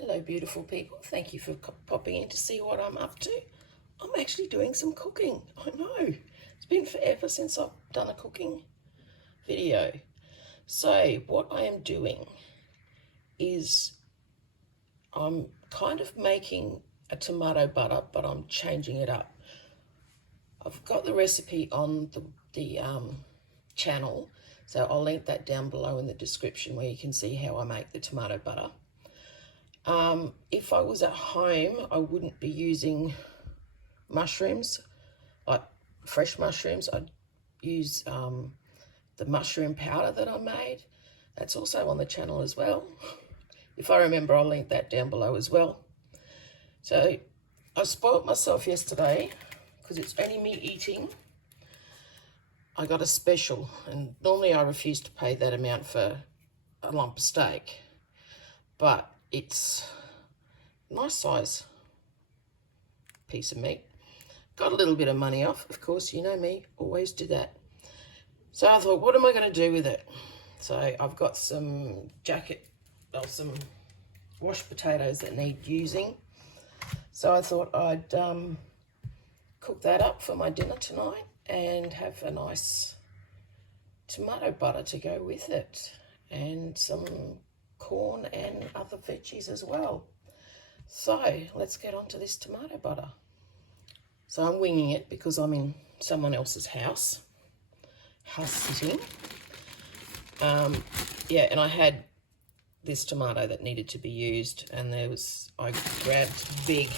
Hello beautiful people, thank you for popping in to see what I'm up to. I'm actually doing some cooking. I know, it's been forever since I've done a cooking video. So what I am doing is I'm kind of making a tomato butter, but I'm changing it up. I've got the recipe on the channel, so I'll link that down below in the description where you can see how I make the tomato butter. If I was at home, I wouldn't be using mushrooms, like fresh mushrooms. I'd use the mushroom powder that I made. That's also on the channel as well. If I remember, I'll link that down below as well. So I spoilt myself yesterday because it's only me eating. I got a special, and normally I refuse to pay that amount for a lump of steak, but it's a nice size piece of meat. Got a little bit of money off, of course, you know me, always do that. So I thought, what am I going to do with it? So I've got some some washed potatoes that need using. So I thought I'd cook that up for my dinner tonight and have a nice tomato butter to go with it, and some corn and other veggies as well. So let's get on to this tomato butter. So I'm winging it because I'm in someone else's house sitting. Yeah, and I had this tomato that needed to be used, and I grabbed a big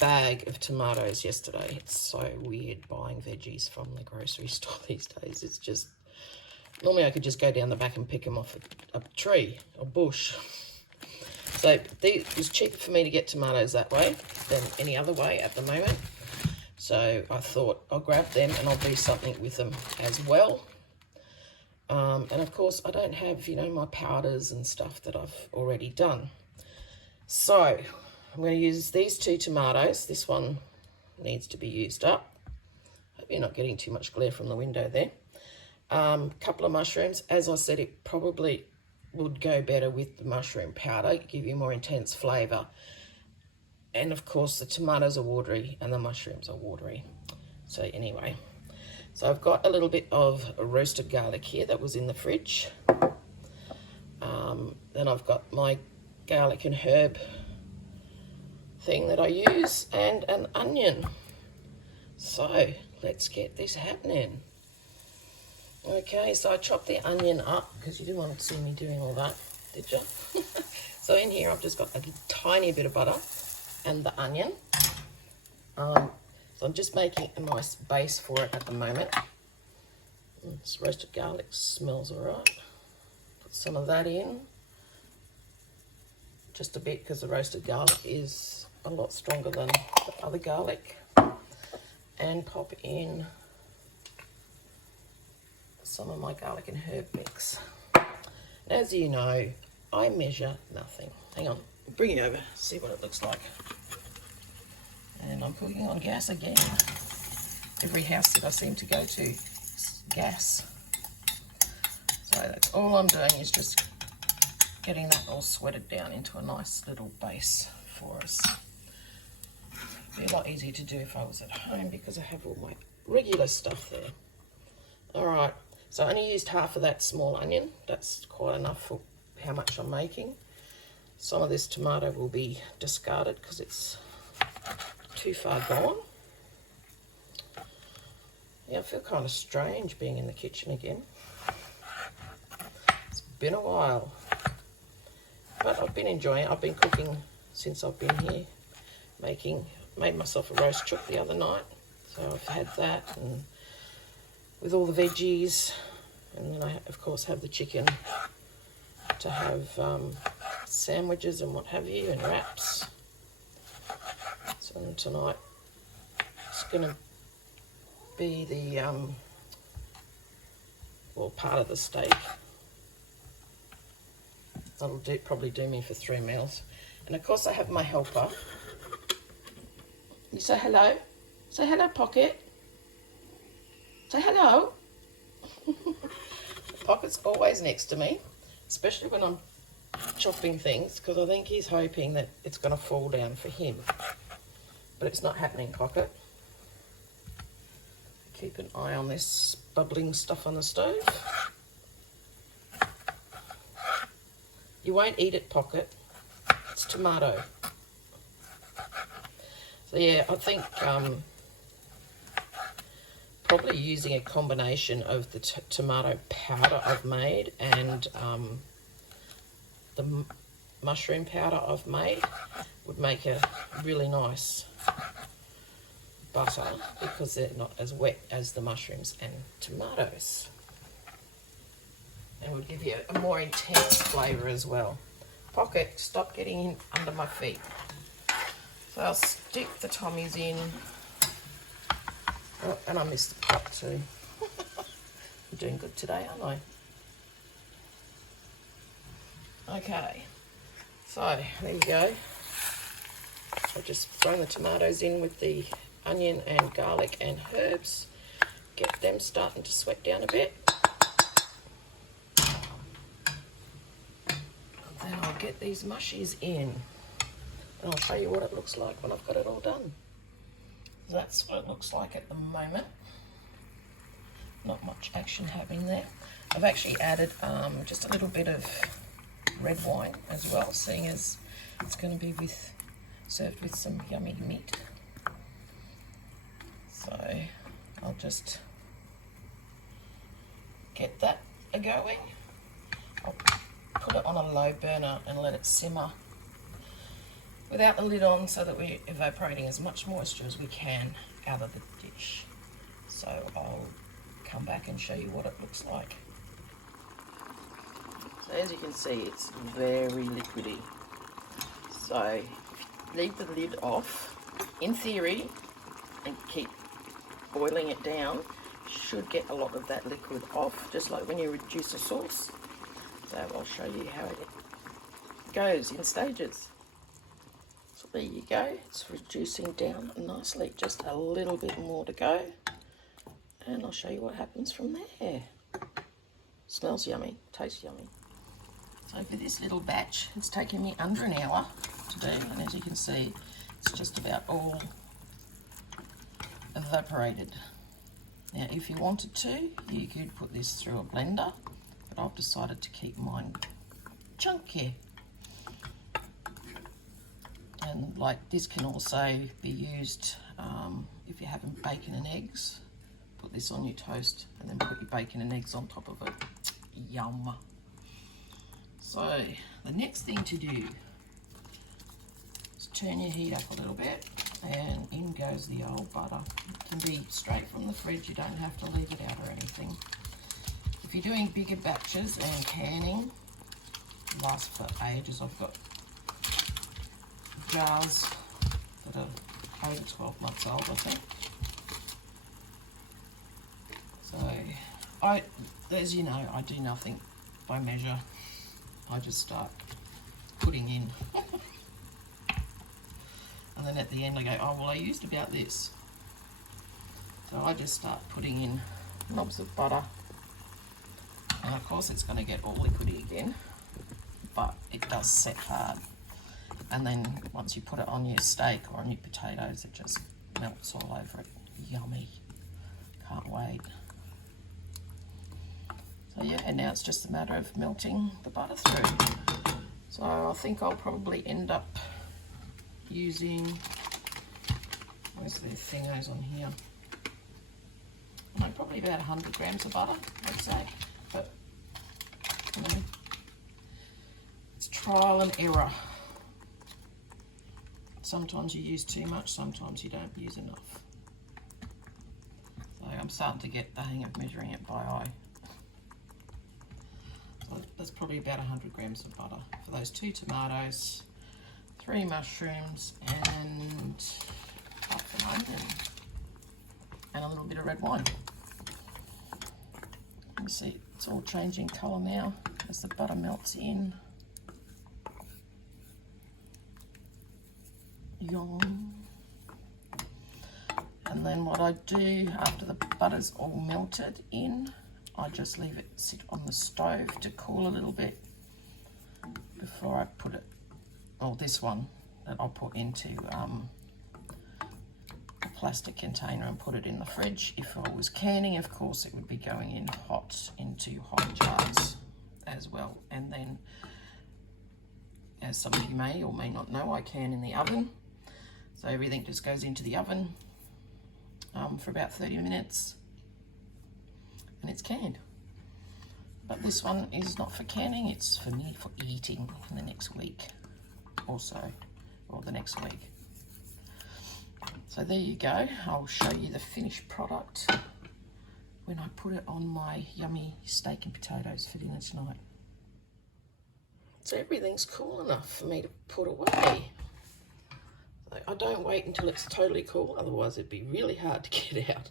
bag of tomatoes yesterday. It's so weird buying veggies from the grocery store these days. It's just, normally I could just go down the back and pick them off a tree, a bush. So it was cheaper for me to get tomatoes that way than any other way at the moment. So I thought I'll grab them and I'll do something with them as well. And of course I don't have, my powders and stuff that I've already done. So I'm going to use these two tomatoes. This one needs to be used up. Hope you're not getting too much glare from the window there. Couple of mushrooms. As I said, it probably would go better with the mushroom powder, give you more intense flavour. And of course the tomatoes are watery and the mushrooms are watery. So anyway, so I've got a little bit of roasted garlic here that was in the fridge. Then I've got my garlic and herb thing that I use, and an onion. So let's get this happening. Okay, so I chopped the onion up because you didn't want to see me doing all that, did you? So in here I've just got a tiny bit of butter and the onion. So I'm just making a nice base for it at the moment. This roasted garlic smells all right. Put some of that in. Just a bit, because the roasted garlic is a lot stronger than the other garlic. And pop in some of my garlic and herb mix. As you know, I measure nothing. Hang on, bring it over, see what it looks like. And I'm cooking on gas again. Every house that I seem to go to is gas. So that's all I'm doing, is just getting that all sweated down into a nice little base for us. It'd be a lot easier to do if I was at home because I have all my regular stuff there. All right, so I only used half of that small onion. That's quite enough for how much I'm making. Some of this tomato will be discarded because it's too far gone. Yeah, I feel kind of strange being in the kitchen again. It's been a while, but I've been enjoying it. I've been cooking since I've been here. Made myself a roast chook the other night, so I've had that, and with all the veggies, and then I of course have the chicken to have sandwiches and what have you, and wraps. So tonight it's going to be the part of the steak. That'll probably do me for 3 meals. And of course I have my helper. You say hello. Say hello, Pocket. Say hello. Pocket's always next to me, especially when I'm chopping things because I think he's hoping that it's going to fall down for him. But it's not happening, Pocket. Keep an eye on this bubbling stuff on the stove. You won't eat it, Pocket. It's tomato. So yeah, I think probably using a combination of the tomato powder I've made and the mushroom powder I've made would make a really nice butter because they're not as wet as the mushrooms and tomatoes, and would give you a more intense flavour as well. Pocket, stop getting in under my feet. So I'll stick the Tommies in. Oh, and I missed the pot too. I'm doing good today, aren't I? Okay, so there you go. I've just thrown the tomatoes in with the onion and garlic and herbs. Get them starting to sweat down a bit. Then I'll get these mushies in. And I'll show you what it looks like when I've got it all done. That's what it looks like at the moment. Not much action happening there. I've actually added just a little bit of red wine as well, seeing as it's going to be served with some yummy meat. So I'll just get that going. I'll put it on a low burner and let it simmer without the lid on so that we're evaporating as much moisture as we can out of the dish. So I'll come back and show you what it looks like. So as you can see, it's very liquidy. So leave the lid off, in theory, and keep boiling it down, should get a lot of that liquid off, just like when you reduce a sauce. So I'll show you how it goes in stages. So there you go, it's reducing down nicely, just a little bit more to go. And I'll show you what happens from there. Smells yummy, tastes yummy. So for this little batch, it's taken me under an hour to do, and as you can see, it's just about all evaporated. Now, if you wanted to, you could put this through a blender, but I've decided to keep mine chunky. And like this can also be used if you're having bacon and eggs. Put this on your toast and then put your bacon and eggs on top of it. Yum. So the next thing to do is turn your heat up a little bit, and in goes the old butter. It can be straight from the fridge, you don't have to leave it out or anything. If you're doing bigger batches and canning, it lasts for ages. I've got jars that are over 12 months old, I think. So, as you know, I do nothing by measure. I just start putting in. And then at the end I go, oh, well, I used about this. So I just start putting in knobs of butter. And of course it's going to get all liquidy again, but it does set hard. And then once you put it on your steak or on your potatoes, it just melts all over it. Yummy. Can't wait. So yeah, and now it's just a matter of melting the butter through. So I think I'll probably end up using, where's the thingos on here? Probably about 100 grams of butter, I'd say. But, you know, it's trial and error. Sometimes you use too much, sometimes you don't use enough. So I'm starting to get the hang of measuring it by eye. So that's probably about 100 grams of butter for those 2 tomatoes, 3 mushrooms, and half an onion, and a little bit of red wine. You see it's all changing colour now as the butter melts in. Yum. And then what I do after the butter's all melted in, I just leave it sit on the stove to cool a little bit. before I put it, or this one that I'll put into a plastic container and put it in the fridge. If I was canning, of course, it would be going in hot into hot jars as well. And then, as some of you may or may not know, I can in the oven. So everything just goes into the oven for about 30 minutes and it's canned. But this one is not for canning, it's for me for eating in the next week or so, or the next week. So there you go. I'll show you the finished product when I put it on my yummy steak and potatoes for dinner tonight. So everything's cool enough for me to put away. I don't wait until it's totally cool, otherwise it'd be really hard to get out.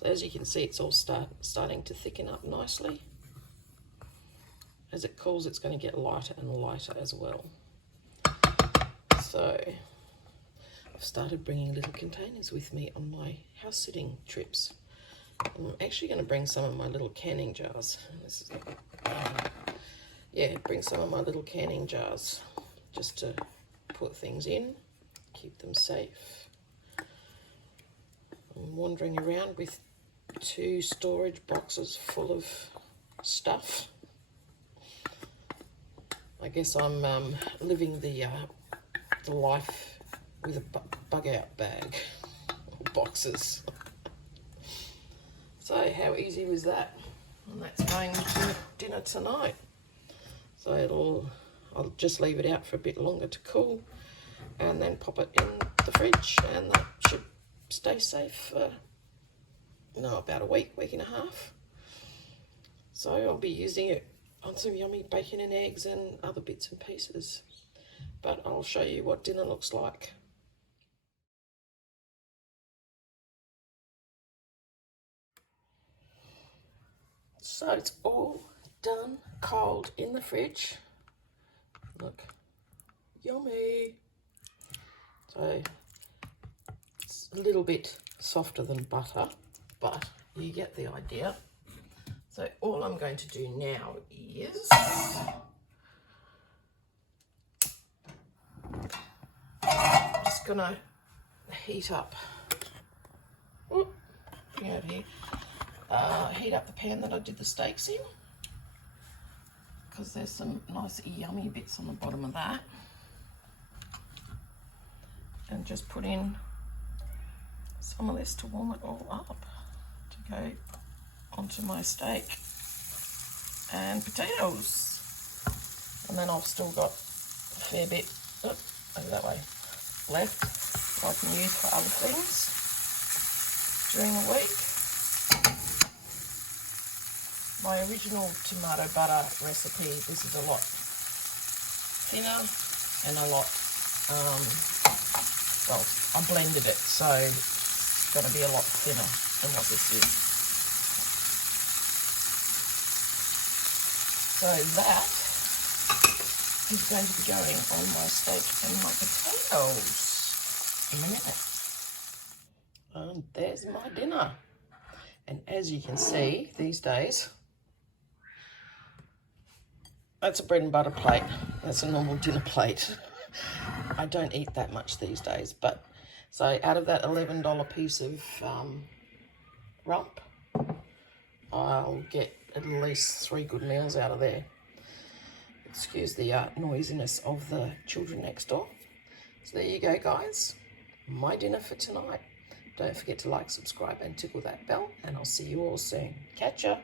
So as you can see, it's all starting to thicken up nicely. As it cools, it's going to get lighter and lighter as well. So I've started bringing little containers with me on my house sitting trips. I'm actually going to bring some of my little canning jars. This is bring some of my little canning jars just to put things in, keep them safe. I'm wandering around with 2 storage boxes full of stuff. I guess I'm living the life with a bug out bag, boxes. So how easy was that? And that's going to dinner tonight. So I'll just leave it out for a bit longer to cool and then pop it in the fridge, and that should stay safe for about a week and a half. So I'll be using it on some yummy bacon and eggs and other bits and pieces. But I'll show you what dinner looks like. So it's all done, cold in the fridge. Look, yummy. So it's a little bit softer than butter, but you get the idea. So all I'm going to do now is I'm just gonna heat up. Bring it over here. Heat up the pan that I did the steaks in, because there's some nice yummy bits on the bottom of that. And just put in some of this to warm it all up to go onto my steak and potatoes. And then I've still got a fair bit over that way left that I can use for other things during the week. My original tomato butter recipe, this is a lot thinner and a lot, well, I blended it, so it's going to be a lot thinner than what this is. So that is going to be going on my steak and my potatoes in a minute. And there's my dinner. And as you can see, these days, that's a bread and butter plate. That's a normal dinner plate. I don't eat that much these days, but so out of that $11 piece of rump, I'll get at least 3 good meals out of there. Excuse the noisiness of the children next door. So there you go, guys. My dinner for tonight. Don't forget to like, subscribe, and tickle that bell, and I'll see you all soon. Catch ya.